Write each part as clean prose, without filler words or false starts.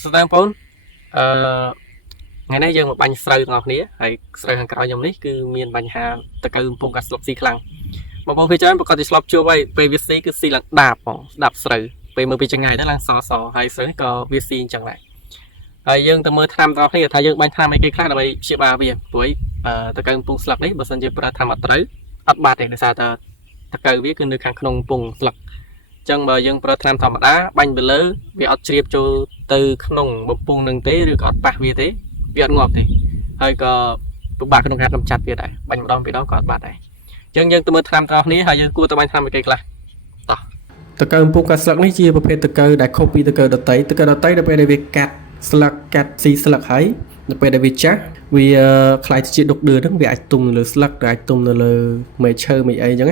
ស្ដាងបងថ្ងៃនេះយើងមកបាញ់ស្រូវទាំងអស់គ្នាហើយស្រូវខាងក្រោយខ្ញុំនេះគឺមានបញ្ហាតកៅកំពុងកាត់ស្លុកស៊ីខ្លាំងបងប្អូនភាគច្រើនប្រកាសជាស្លាប់ជួបហើយពេលវាស៊ីគឺស៊ីឡើងដាបបងស្ដាប់ស្រូវពេលមើលពីចង្អាយទៅឡើងសហើយស្រូវនេះក៏វាស៊ីអញ្ចឹងដែរហើយយើងទៅមើលថ្នាំទាំងអស់គ្នាថាយើងបាញ់ថ្នាំអីគេខ្លះដើម្បីព្យាបាលវាព្រោះតកៅកំពុងស្លឹកនេះបើសិនជាប្រើថ្នាំអត់ត្រូវអត់បាត់ទេដោយសារតែតកៅវាគឺនៅខាងក្នុងកំពុងស្លឹកចឹងបើយើងប្រើថ្នាំធម្មតាបាញ់ទៅលើវាអត់ជ្រាបចូលទៅក្នុងបំពង់នឹងទេឬក៏អត់ប៉ះវាទេវាអត់ងាប់ទេហើយក៏ពិបាកក្នុងការកម្ចាត់វាដែរបាញ់ម្ដងពីរដងក៏អត់បាត់ដែរចឹងយើងទៅមើលថ្នាំទាំងអស់គ្នាហើយយើងគួរទៅបាញ់ថ្នាំឲ្យគេខ្លះតោះតកៅកំពុងកាត់ស្លឹកនេះជាប្រភេទតកៅដែលខុសពីតកៅដតីដល់ពេលដែលវាកាត់ស្លឹកកាត់ស៊ីស្លឹកហើយនៅពេលដែលវាចាស់វាខ្លាយទៅជាដុកឌឺហ្នឹងវាអាចទុំនៅលើស្លឹកអាចទុំនៅលើមែកឈើមែកអីអញ្ចឹង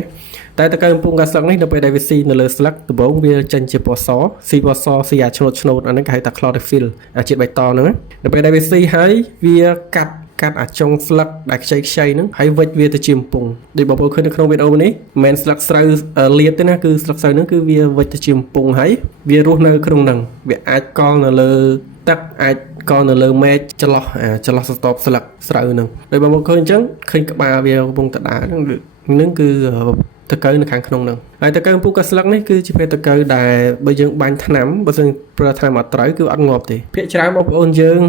តែតកៅកំពុងកាត់ស្លឹកនេះនៅពេលដែលវាស៊ីនៅលើស្លឹកដំបូងវាចេញជាពណ៌សស៊ីពណ៌សស៊ីអាឆ្នោតអាហ្នឹងគេហៅថា chlorophyll អាជាតិបៃតងហ្នឹងនៅពេលដែលវាស៊ីហើយវាកាត់អាចុងស្លឹកដែលខ្ចីហ្នឹងហើយវិចវាទៅជាបំពង់ដូចបងប្អូនឃើញនៅក្នុងវីដេអូនេះមិនមែនស្លឹកស្រូវលាបទេណាគឺស្លឹកស្រូវហ្នឹងគឺវាវិចទៅជាបំពង់ហើយវារស់នៅក្នុងហ្នឹងវាអាចកល់នៅលើទឹកអាចកល់នៅលើមែកចន្លោះស្ទប់ស្លឹកស្រូវហ្នឹងដោយបងប្អូនឃើញអញ្ចឹងឃើញក្បាលវាកំពុងតដាហ្នឹងគឺតកៅនៅខាងក្នុងហ្នឹងហើយតកៅពូកាស្លឹកនេះគឺជាប្រភេទតកៅដែលបើយើងបាញ់ថ្នាំបើមិនប្រើថ្នាំអត់ត្រូវគឺអត់ងាប់ទេភាគច្រើនបងប្អូនយើង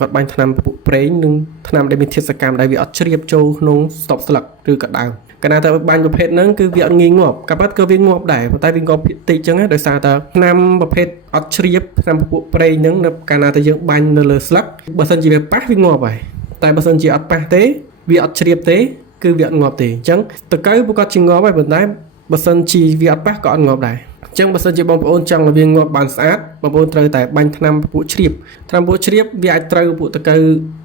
គាត់បាញ់ថ្នាំពពួកប្រេងនិងថ្នាំដែលមានធាតុសកម្មដែលវាអត់ជ្រាបចូលក្នុងស្ទប់ស្លឹកឬក៏ដើមកាលណាតែបាញ់ប្រភេទហ្នឹងគឺវាអត់ងាយងាប់ក៏ប៉ុន្តែក៏វាងាប់ដែរប៉ុន្តែវាងាប់តិចអញ្ចឹងដោយសារតែថ្នាំប្រភេទអត់ជ្រាបថ្នាំពពួកប្រេងហ្នឹងនៅកាលណាតែយើងបាញ់នៅលើស្លឹកបើសិនជាវាប៉ះវាងាប់ហើយតែបើសិនជាអត់ប៉ះទេវាអត់ជ្រាបទេគឺវាអត់ងាប់ទេអញ្ចឹងតកៅប្រកាសជាងាប់ហើយប៉ុន្តែបើសិនជាវាអត់ប៉ះក៏អត់ងាប់ដែរអញ្ចឹងបើសិនជាបងប្អូនចង់ឲ្យវាងាប់បានស្អាតបងប្អូនត្រូវតែបាញ់ថ្នាំពួកជ្រាបវាអាចត្រូវពួកតកៅ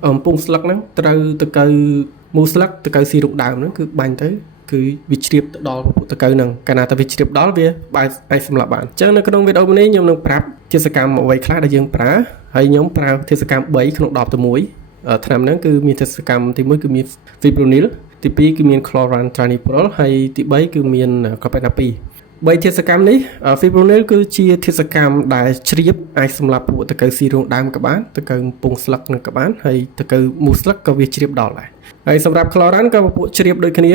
អំពង់ស្លឹកហ្នឹងត្រូវតកៅមូស្លឹកតកៅស៊ីរុកដើមហ្នឹងគឺបាញ់ទៅគឺវាជ្រាបទៅដល់ពួកតកៅហ្នឹងកាលណាតែវាជ្រាបដល់វាអាចសម្លាប់បានអញ្ចឹងនៅក្នុងវីដេអូនេះខ្ញុំនឹងប្រាប់ធាតុសកម្មអ្វីខ្លះដែលយើងប្រើហើយខ្ញុំប្រើធាតុសកម្ម3ក្នុង10ទៅ1ថ្នាំហ្នឹងគឺមានធាតុសកម្មទី1គឺមាន fipronil ទី2គឺមាន chlorantraniliprol ហើយទី3គឺមាន carpenapin 3ធាតុសកម្មនេះ fipronil គឺជាធាតុសកម្មដែលជ្រាបអាចសម្លាប់ពួកតកៅស៊ីរោងដើមក៏បានតកៅពងស្លឹកនឹងក៏បានហើយតកៅមូស្លឹកក៏វាជ្រាបដល់ដែរហើយសម្រាប់ chloran ក៏ពួកជ្រាបដូចគ្នា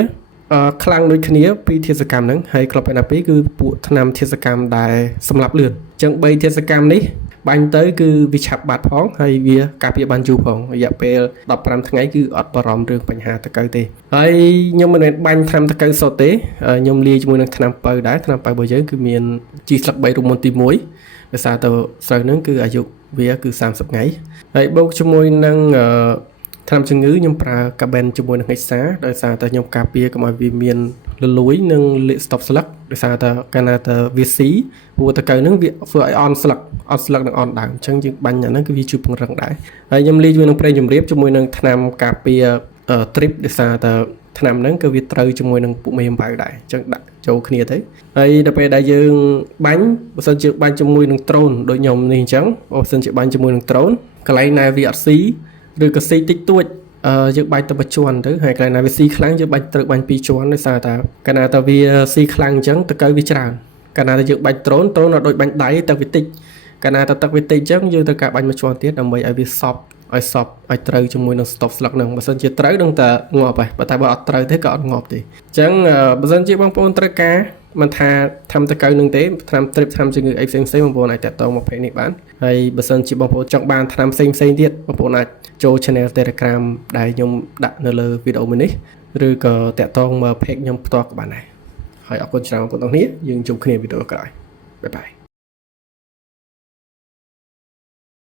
ខ្លាំងដូចគ្នាពីធាតុសកម្មហ្នឹងហើយ carpenapin គឺពួកថ្នាំធាតុសកម្មដែលសម្លាប់លឿនអញ្ចឹង3ធាតុសកម្មនេះបាញ់ទៅគឺវាឆាប់បាត់ផងហើយវាការពារបានយូរផងរយៈពេល15ថ្ងៃគឺអត់បារម្ភរឿងបញ្ហាតកៅទេហើយខ្ញុំមិនមែនបាញ់ថ្នាំតកៅសុទ្ធទេខ្ញុំលាយជាមួយនឹងថ្នាំប៉ូវដែរថ្នាំប៉ូវរបស់យើងគឺមានជីស្លឹក3រុំមុនទី1ដោយសារទៅស្រូវហ្នឹងគឺអាយុវាគឺ30ថ្ងៃហើយបូកជាមួយនឹងថ្នាំជំងឺខ្ញុំប្រើកាបេនជាមួយនឹងហិចសាដោយសារតែខ្ញុំការពារកុំឲ្យវាមានលលួយនិងលាកស្ទប់ស្លឹកដោយសារតែកាលណាតែវាស៊ីពួកតកៅហ្នឹងវាធ្វើឲ្យអន់ស្លឹកនិងអន់ដើមអញ្ចឹងយើងបាញ់អាហ្នឹងគឺវាជួយពង្រឹងដែរហើយខ្ញុំលាយជាមួយនឹងប្រេងជំរាបជាមួយនឹងថ្នាំការពារtrip ដោយសារតែថ្នាំហ្នឹងគឺវាត្រូវជាមួយនឹងពួកមេអំបៅដែរអញ្ចឹងដាក់ចូលគ្នាទៅហើយដល់ពេលដែលយើងបាញ់បើសិនជាបាញ់ជាមួយនឹងដ្រូនដូចខ្ញុំនេះអញ្ចឹងបើសិនជាបាញ់ជាមួយនឹងដ្រូនកន្លែងណាវាអត់ស៊ីឬក៏ស៊ីតិចតួចយើងបាញ់ទៅ1ជាន់ទៅហើយកន្លែងណាវាស៊ីខ្លាំងយើងត្រូវបាញ់2ជាន់ដោយសារតែកាលណាតែវាស៊ីខ្លាំងអញ្ចឹងតកៅវាច្រើនកាលណាតែយើងបាញ់ដ្រូនអត់ដូចបាញ់ដៃតែវាតិចកាលណាតែទឹកវាតិចអញ្ចឹងយើងត្រូវការបាញ់1ជាន់ទៀតដើម្បីឲ្យវាសប់ឲ្យត្រូវជាមួយនឹងស្ទប់ស្លឹកហ្នឹងបើសិនជាត្រូវនឹងតែងាប់ហើយបើតែបើអត់ត្រូវទេក៏អត់ងាប់ទេអញ្ចឹងបើសិនជាបងប្អូនត្រូវការមិនថាធ្វើតកៅនឹងទេថ្នាំ trip ថ្នាំជំងឺអីផ្សេងបងប្អូនអាចតាក់ទងមកเพจនេះបានហើយបើសិនជាបងប្អូនចង់បានថ្នាំផ្សេងទៀតបងប្អូនអាចចូល channel Telegram ដែលខ្ញុំដាក់នៅលើវីដេអូមួយនេះឬក៏តាក់ទងមកเพจខ្ញុំផ្ទាល់ក៏បានដែរហើយអរគុណច្រើនបងប្អូនទាំងគ្នាយើងជួបគ្នាវីដេអូក្រោយបាយបាយ